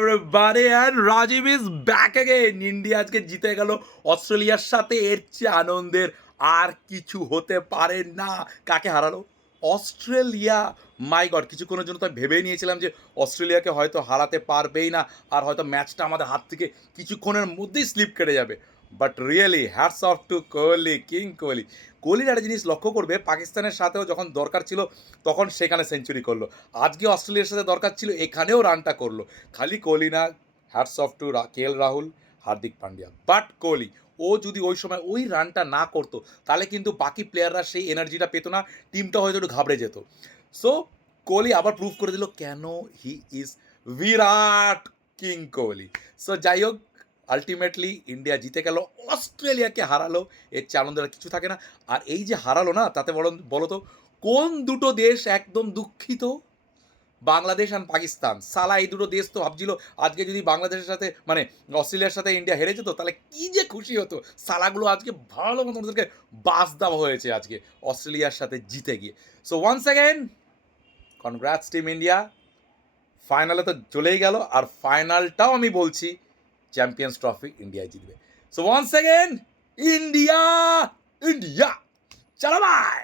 everybody and Rajiv is back again. India আজকে জিতে গেল অস্ট্রেলিয়ার সাথে। এর চেয়ে আনন্দের আর কিছু হতে পারে না। কাকে হারালো? অস্ট্রেলিয়া। মাই গড, কিছুক্ষণের জন্য তো আমি ভেবেই নিয়েছিলাম যে অস্ট্রেলিয়াকে হয়তো হারাতে পারবেই না, আর হয়তো ম্যাচটা আমাদের হাত থেকে কিছুক্ষণের মধ্যেই স্লিপ কেটে যাবে। But really hats off to Kohli, king Kohli. কোহলির একটা জিনিস লক্ষ্য করবে, পাকিস্তানের সাথেও যখন দরকার ছিল তখন সেখানে সেঞ্চুরি করলো। আজকে অস্ট্রেলিয়ার সাথে দরকার ছিল, এখানেও রানটা করলো। খালি কোহলি না, hats off to K L Rahul, Hardik Pandya. But Kohli, ও যদি ওই সময় ওই রানটা না করতো তাহলে কিন্তু বাকি প্লেয়াররা সেই এনার্জিটা পেতো না, টিমটা হয়তো একটু ঘাবড়ে যেত। সো কোহলি আবার প্রুভ করে দিল কেন he is Virat king Kohli. So যাই হোক, আলটিমেটলি ইন্ডিয়া জিতে গেল, অস্ট্রেলিয়াকে হারালো। এর চেয়ে আনন্দের আর কিছু থাকে না। আর এই যে হারালো না, তাতে বলো তো কোন দুটো দেশ একদম দুঃখিত? বাংলাদেশ আর পাকিস্তান। সালা এই দুটো দেশ তো ভাবছিল আজকে যদি বাংলাদেশের সাথে মানে অস্ট্রেলিয়ার সাথে ইন্ডিয়া হেরে যেত তাহলে কি যে খুশি হতো। সালাগুলো আজকে ভালো মতো ওদেরকে বাস দেওয়া হয়েছে আজকে অস্ট্রেলিয়ার সাথে জিতে গিয়ে। So once again congrats team India. ফাইনালে তো চলেই গেল, আর ফাইনালটাও আমি বলছি চ্যাম্পিয়ন্স ট্রফি ইন্ডিয়ায় জিতবে। So once again India, India, চলো বাই।